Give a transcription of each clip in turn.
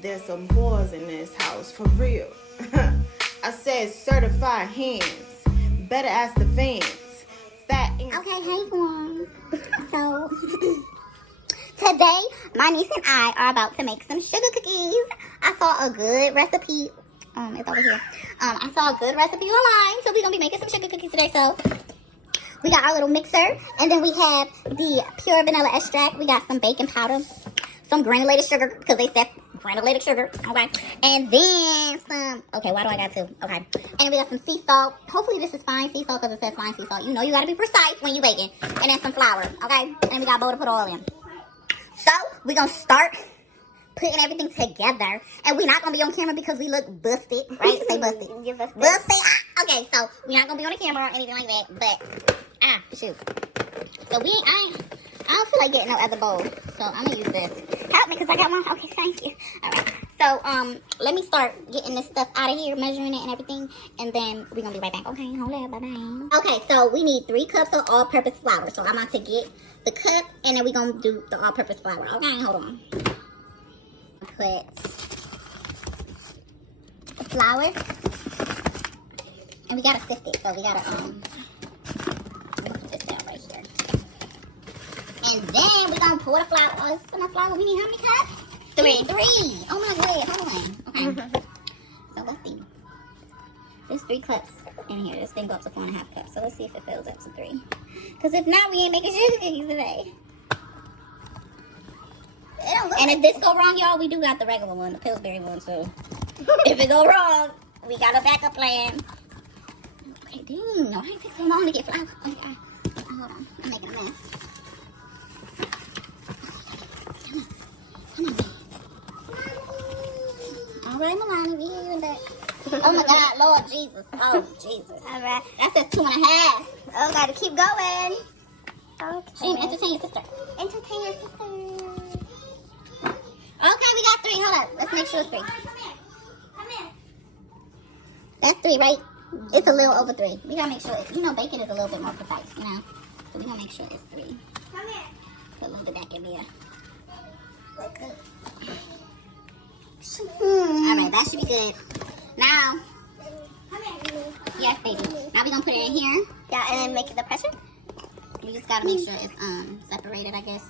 There's some whores in this house, for real. I said certified hands. Better ask the fans. Fat and... Okay, hey everyone. So, today, my niece and I are about to make some sugar cookies. I saw a good recipe. It's over here. I saw a good recipe online, so we're going to be making some sugar cookies today. So, we got our little mixer, and then we have the pure vanilla extract. We got some baking powder, some granulated sugar, because they said granulated sugar, okay? And then some, okay, why do I got two? Okay. And we got some sea salt. Hopefully this is fine sea salt, because it says fine sea salt. You know you got to be precise when you're baking. And then some flour, okay? And we got a bowl to put all in. So, we're going to start putting everything together. And we're not going to be on camera because we look busted, right? Say busted. You're busted. Busted. Okay, so we're not going to be on the camera or anything like that. But, shoot. So I don't feel like getting no other bowl. So I'm going to use this. Help me because I got one. Okay, thank you. All right. So, let me start getting this stuff out of here, measuring it and everything. And then we're going to be right back. Okay, hold on. Bye-bye. Okay, so we need 3 cups of all-purpose flour. So I'm about to get the cup, and then we're going to do the all-purpose flour. Okay, hold on. Put the flour. And we got to sift it. So we got to, put this down right here. And then we're going to pour the flour. Oh, it's enough flour. We need how many cups? 3. 3. Oh my god, hold on. Okay. So let's see. There's 3 cups in here. This thing goes up to 4.5 cups. So let's see if it fills up to 3. Because if not, we ain't making sugar cookies today. And if this go wrong, y'all, we do got the regular one, the Pillsbury one. So if it go wrong, we got a backup plan. Okay, dang. Why it take so long to get flour? Oh, God. Hold on. I'm making a mess. Come on. All right, Milani, we hear you in back. Oh my God, Lord Jesus. Oh, Jesus. All right. That says 2.5. Oh, gotta keep going. Okay. Shane, entertain your sister. Entertain your sister. Okay, we got 3. Hold up. Let's make sure it's 3. Come here. That's 3, right? It's a little over 3. We gotta make sure, bacon is a little bit more precise, So we gonna make sure it's 3. Come here. Put a little bit back in there. Okay. Alright, that should be good. Now, yes, baby. Now we're gonna put it in here. Yeah, and then make it the pressure. We just gotta make sure it's separated, I guess.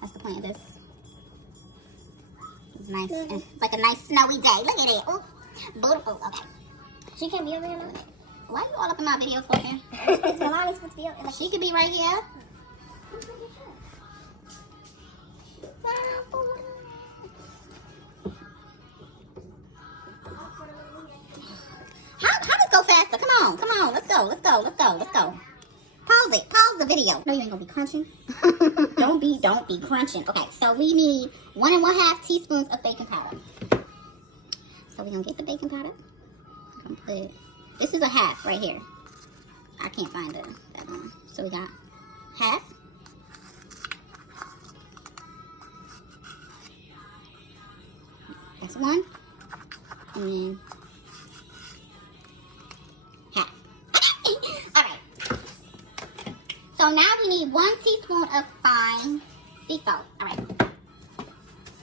That's the point of this. It's nice. It's like a nice snowy day. Look at it. Oh, beautiful. Okay. She can't be over here, no? Why are you all up in my videos for here? It's Milani's supposed to be over. She could be right here. How does go faster? Come on. Let's go. Pause it. Pause the video. No, you ain't gonna be crunching. Don't be crunching. Okay, so we need 1 1/2 teaspoons of baking powder. So we're gonna get the baking powder. I'm gonna put, this is a half right here. I can't find that one. So we got half. That's 1. And then half. Alright. So now we need 1 teaspoon of fine sea salt. Alright.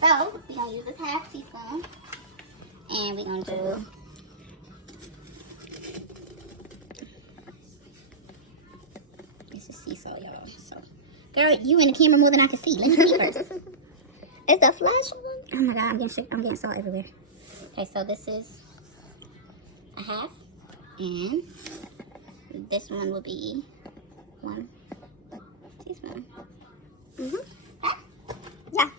So we're going to use this half teaspoon. And we're going to do this is sea salt, y'all. So, girl, you in the camera more than I can see. Let me see first. It's the flash one. Oh my God, I'm getting salt everywhere. Okay, so this is a half, and this one will be 1 teaspoon. Yeah.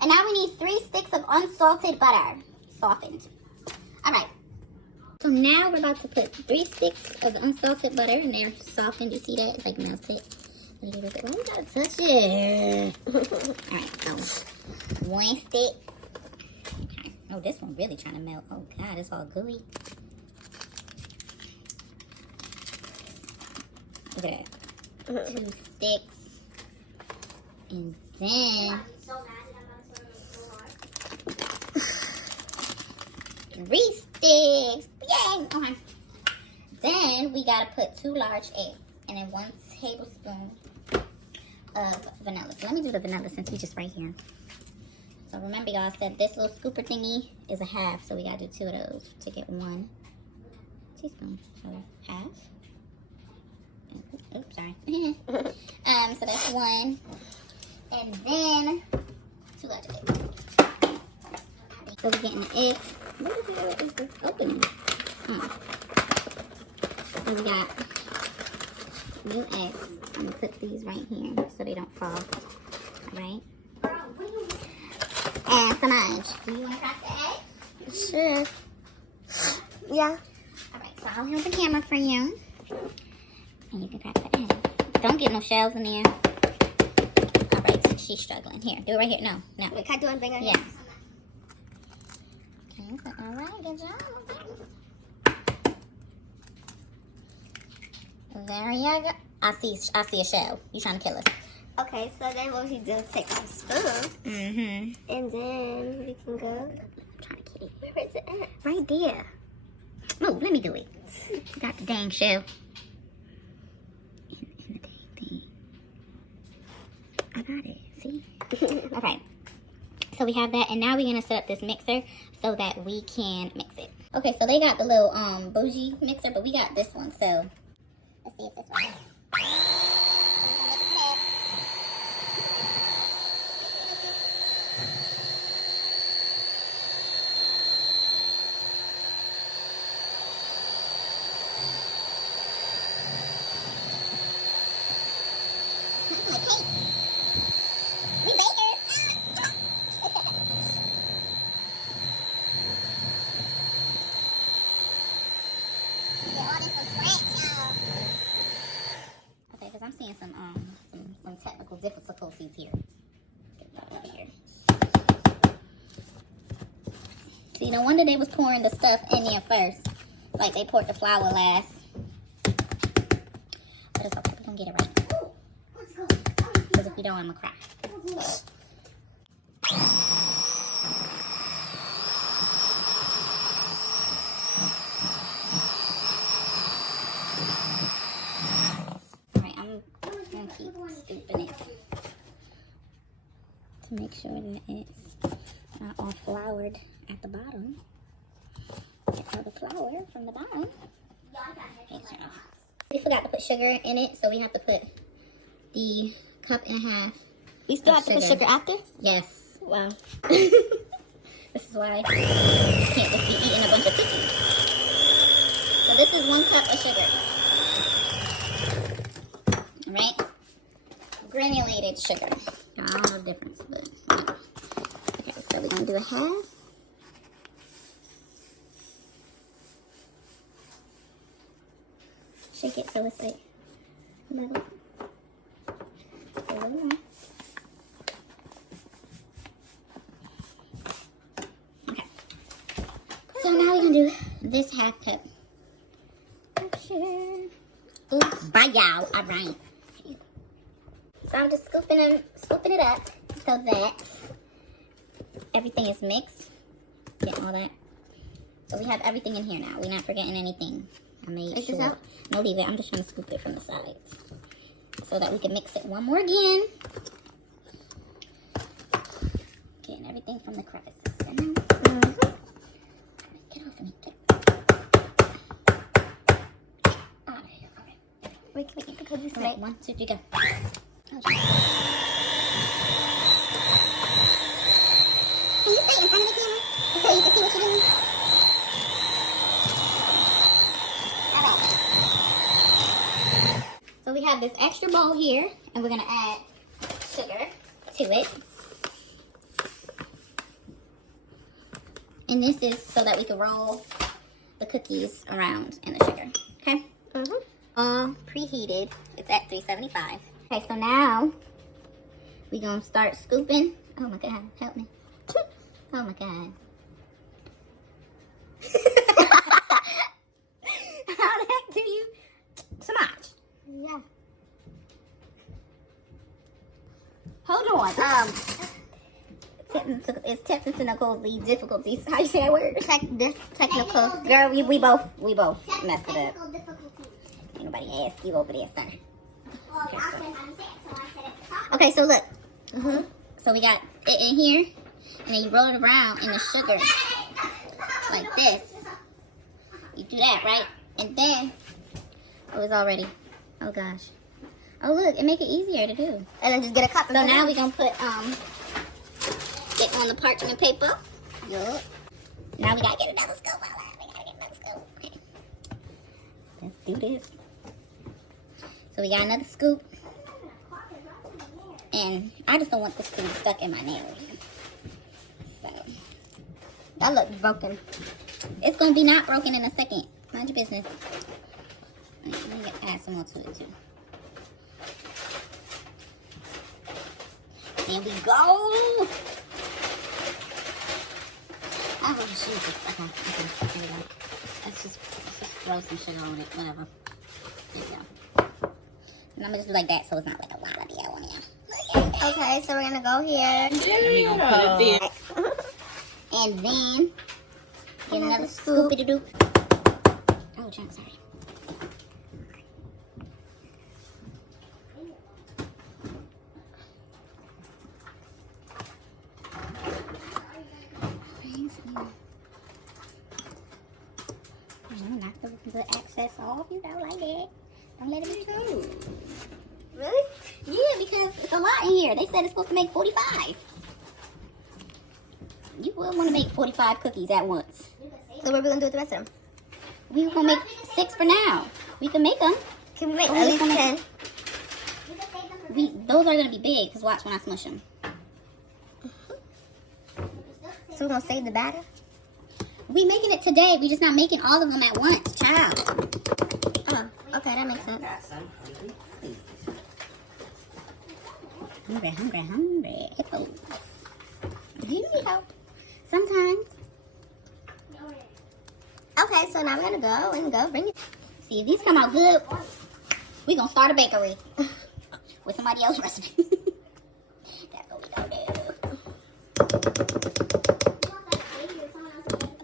And now we need 3 sticks of unsalted butter, softened. All right. So now we're about to put 3 sticks of unsalted butter, and they're softened. You see that? It's like melted. Why you gotta touch it? All right, so 1 stick. Okay. Oh, this one really trying to melt. Oh God, it's all gooey. Look at that. 2 sticks. And then 3 sticks. Yay! Okay. Then we gotta put 2 large eggs, and then 1 tablespoon of vanilla. So let me do the vanilla since we just right here. So remember, y'all said this little scooper thingy is a half, so we gotta do 2 of those to get 1 teaspoon. So half. Oops, sorry. So that's 1, and then 2 large eggs. So we're getting the eggs. What the hell is this opening? So we got new eggs. I'm gonna put these right here so they don't fall. Alright? And Samaj, do you want to crack the egg? Sure. Yeah. Alright, so I'll hold the camera for you. And you can crack the egg. Don't get no shells in there. Alright, so she's struggling. Here, do it right here. No. Wait, can I do one thing on Yes. Okay, so, alright, good job. There you go. I see a shell. You trying to kill us. Okay, so then what we do is take our spoon. Mm-hmm. And then we can go. I'm trying to kill you. Where is it at? Right there. Move, let me do it. You got the dang shell. In the dang thing. I got it, see? Okay. So we have that, and now we're gonna set up this mixer so that we can mix it. Okay, so they got the little bougie mixer, but we got this one, so let's see if this works. Okay, because I'm seeing some technical difficulties here. Get that out of here. See, no wonder they was pouring the stuff in there first. Like they poured the flour last. But it's okay, we're gonna get it right. Because if we don't, I'm gonna cry. Alright, I'm gonna keep scooping it to make sure that it's not all floured at the bottom. Get all the flour from the bottom. We forgot to put sugar in it, so we have to put the 1.5 cups. We still have to put sugar after? Yes. Wow. This is why you can't just be eating a bunch of cookies. So this is 1 cup of sugar. Alright? Granulated sugar. I don't know the difference, but whatever. Okay, so we're gonna do a half. Shake it so it's like level. A little more. Okay. So now we're gonna do this 1/2 cup of sugar. Oops, bye y'all. Alright. So I'm just scooping it up so that everything is mixed. Get all that. So we have everything in here now. We're not forgetting anything. I made Take sure. this out? No, leave it. I'm just trying to scoop it from the sides so that we can mix it one more again. Getting everything from the crevices. Get off of me. Alright. Wait, can we eat the cookies Alright, tonight? 1, 2, 3, go. Oh, shit. Can you stay in front of the camera so you can see what you're doing? Alright. So we have this extra bowl here, and we're going to add sugar to it. And this is so that we can roll the cookies around in the sugar. Okay? All preheated. It's at 375. Okay, so now we're going to start scooping. Oh my God, help me. Oh my God. How the heck do you? So much. Yeah. Hold on. It's technical difficulties. How you say that word? Technical. Girl, we both messed it up. Ain't nobody ask you over there, sir. Okay, so look. So we got it in here. And then you roll it around in the sugar. Like this. You do that, right? And then, oh, it's all ready. Oh, gosh. Oh, look, it make it easier to do. And then just get a cup. So now we're going to put it on the parchment paper. Yup. Now we got to get another scoop. We got to get another scoop. Okay. Let's do this. So we got another scoop. And I just don't want this to be stuck in my nails. So, That looks broken. it's going to be not broken in a second. Mind your business. Let me add some more to it too. There we go. Oh, Jesus. Okay, there we go. Let's just throw some sugar on it, whatever. There we go. And I'm going to just do like that so it's not like a lot of the on here. Okay, so we're gonna go here. We're gonna put it there. And then, get another scoop-y-doo. Oh, John, sorry. Knock the excess off. You don't like it. Don't let it be too. Really? Yeah, because it's a lot in here. They said it's supposed to make 45. You would want to make 45 cookies at once. So what are we gonna do with the rest of them? We were going to make 6 for now. We can make them. Can we make Oh, at least we're gonna 10? Those are going to be big, because watch when I smush them. So we're gonna save the batter? We making it today. We just not making all of them at once, child. Oh, okay, that makes sense. Hungry. Hippo. Do you need help? Sometimes. Okay, so now we're gonna go bring it. See, if these come out good, we gonna start a bakery with somebody else's recipe. That's what we gonna do.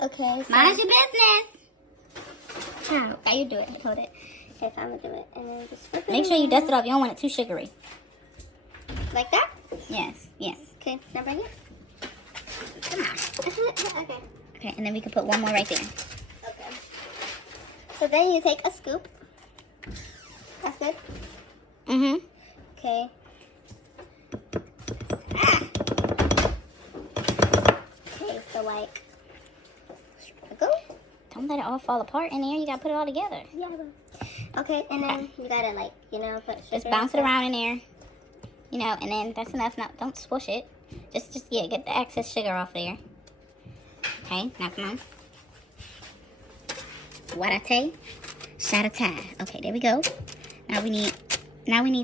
Okay, so Mind your business. Child, okay, you do it. Hold it. Okay, so I'm gonna do it, and then just flip it Make sure you around. dust it off. You don't want it too sugary. Like that. Yes. Okay, now bring it. Come on. Okay. Okay, and then we can put one more right there. Okay. So then you take a scoop. That's good. Mm-hmm. Okay. Okay, so like, go. Don't let it all fall apart in there. You gotta put it all together. Yeah. Okay, and then you gotta like, put sugar. Just bounce it around in there. And then that's enough. Now, don't squish it. Just get the excess sugar off there. Okay, now come on. What I tell you? Shot of tie. Okay, there we go. Now we need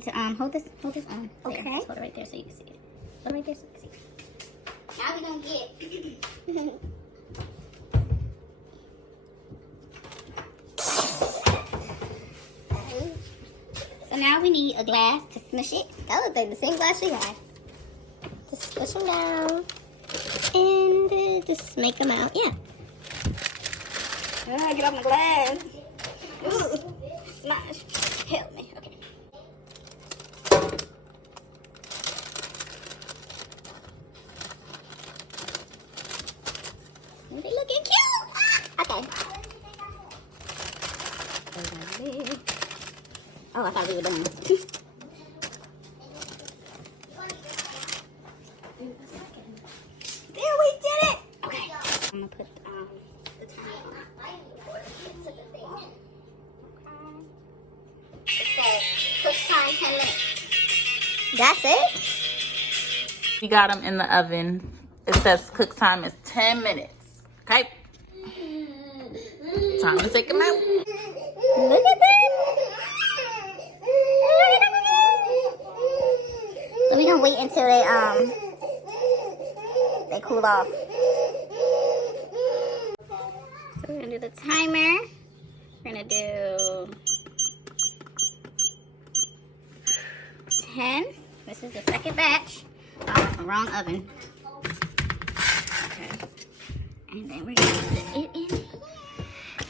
to hold this on. There. Okay. Just hold it right there so you can see it. Hold it right there so you can see it. Now we gonna get So now we need a glass to smush it. That looks like the same glass you had. Just push them down. And just make them out. Yeah. Get off my glass. Ooh, smash. Help me. Okay. They looking cute. Okay. Oh, I thought we were done. There, we did it. Okay. I'm gonna put the time on. It says cook time 10 minutes. That's it? We got them in the oven. It says cook time is 10 minutes. Okay. Time to take them out. Look at that. So we're gonna wait until they cool off. So we're gonna do the timer. We're gonna do 10. This is the second batch. Wrong oven. Okay. And then we're gonna put it in.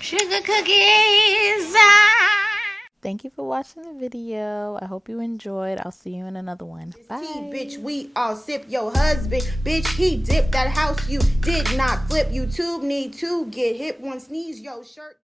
Sugar cookies. Thank you for watching the video. I hope you enjoyed. I'll see you in another one. Bye. Bitch, we all sip your husband. Bitch, he dipped that house. You did not flip. YouTube need to get hit one sneeze. Yo, shirt.